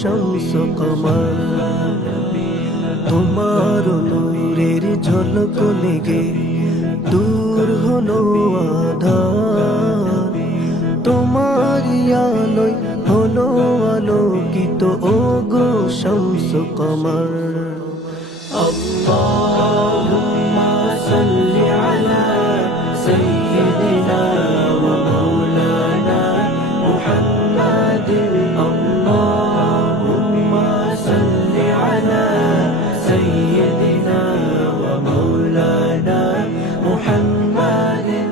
শামস কমর, তোমার নূরের ঝলক লেগে দূর হলো আঁধার, তোমার আলোয় হলো আলোকিত ওগো শামস কমর। আল্লাহুম্মা সাল্লি আলা সাইয়্যিদিনা ওয়া মাওলানা মুহাম্মাদিন। আল্লাহুম্মা সাল্লি আলা সাইয়্যিদিনা ওয়া মাওলানা মুহাম্মাদিন।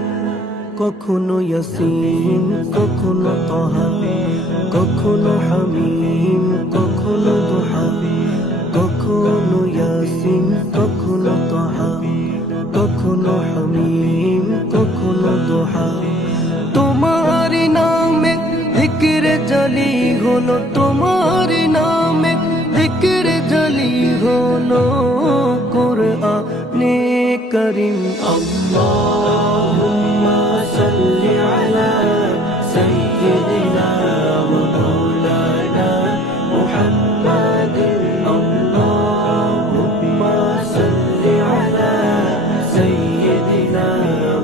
কখনো ইয়াসিন, কখনো তাহা, কখনো হামিম, কখনো দুহা, কখনো ইয়াসিন, কখনো তাহা, কখনো হামিম, কখনো দুহা। তোমার নামে জিকিরে জালি হলো, তোমার নামে জিকিরে জালি হলো কুরআনে কারীম। আল্লাহুম্মা সাল্লি আলা সাইয়্যিদিনা ওয়া মাওলানা মুহাম্মাদিন। আল্লাহুম্মা সাল্লি আলা সাইয়্যিদিনা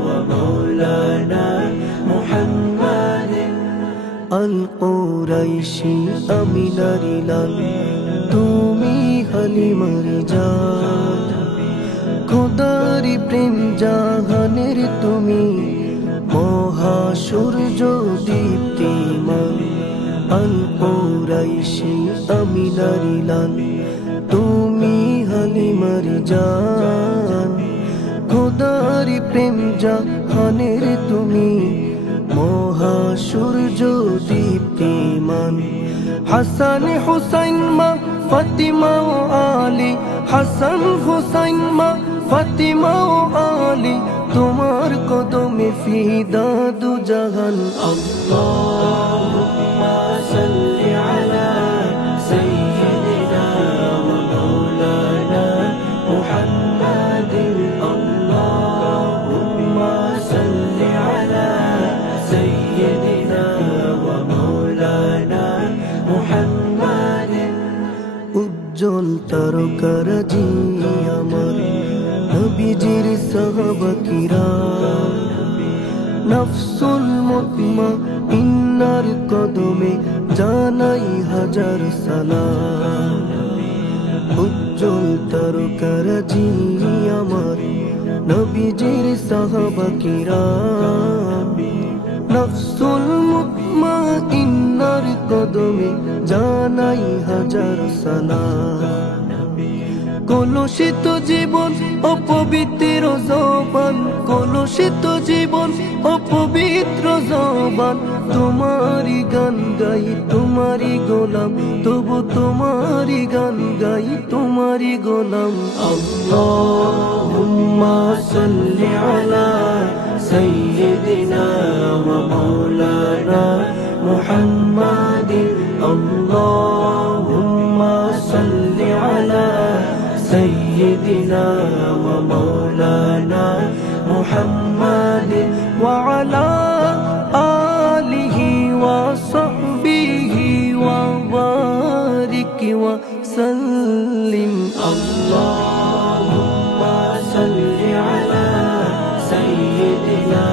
ওয়া মাওলানা মুহাম্মাদিন। আল কুরাইশি আমিনার লাল, তুমি হালিমার জান, খোদারি প্রেম জাহানের তুমি মহাসূর্য দীপ্তিমান। আল কুরাইশি আমিনার লাল, তুমি হালিমার জান, খোদারি প্রেম জাহানের তুমি মহাসূর্য দীপ্তিমান। হাসান হুসাইন মা ফাতিমা ও আলী, হাসান হুসাইন মা ফাতিমা ও আলী, তোমার কদমে ফিদা দু জাহান। আল্লাহুম্মা সাল্লি আলা সাইয়্যিদিনা ওয়া মাওলানা মুহাম্মাদিন। আল্লাহুম্মা সাল্লি আলা সাইয়্যিদিনা ওয়া মাওলানা মুহাম্মাদিন। উজ্জ্বল তারকারাজি আমার নবীজির সাহাবা কিরাম, নফসুল মুতমাইন্নার কদমে জানাই হাজার সালাম। উজ্জ্বল তারকারাজি আমার নবীজির সাহাবা কিরাম, নফসুল মুতমাইন্নার কদমে জানাই হাজার সালাম। কলুষিত জীবন অপবিত্র জবান, কলুষিত জীবন অপবিত্র জবান, তোমারি গান গাই তোমারি গোলাম, তবু তোমারি গান গাই তোমারি গোলাম। আল্লাহুম্মা সাল্লি আলা সাইয়্যিদিনা ওয়া মাওলানা মুহাম্মাদিন। আল্লাহুম্মা সাল্লি আলা সাইয়্যিদিনা ওয়া মাওলানা মুহাম্মাদিন ওয়া আলা আলিহি ওয়া সাহবিহি ওয়া বারিক ওয়া সাল্লিম। আল্লাহুম্মা সাল্লি আলা সাইয়্যিদিনা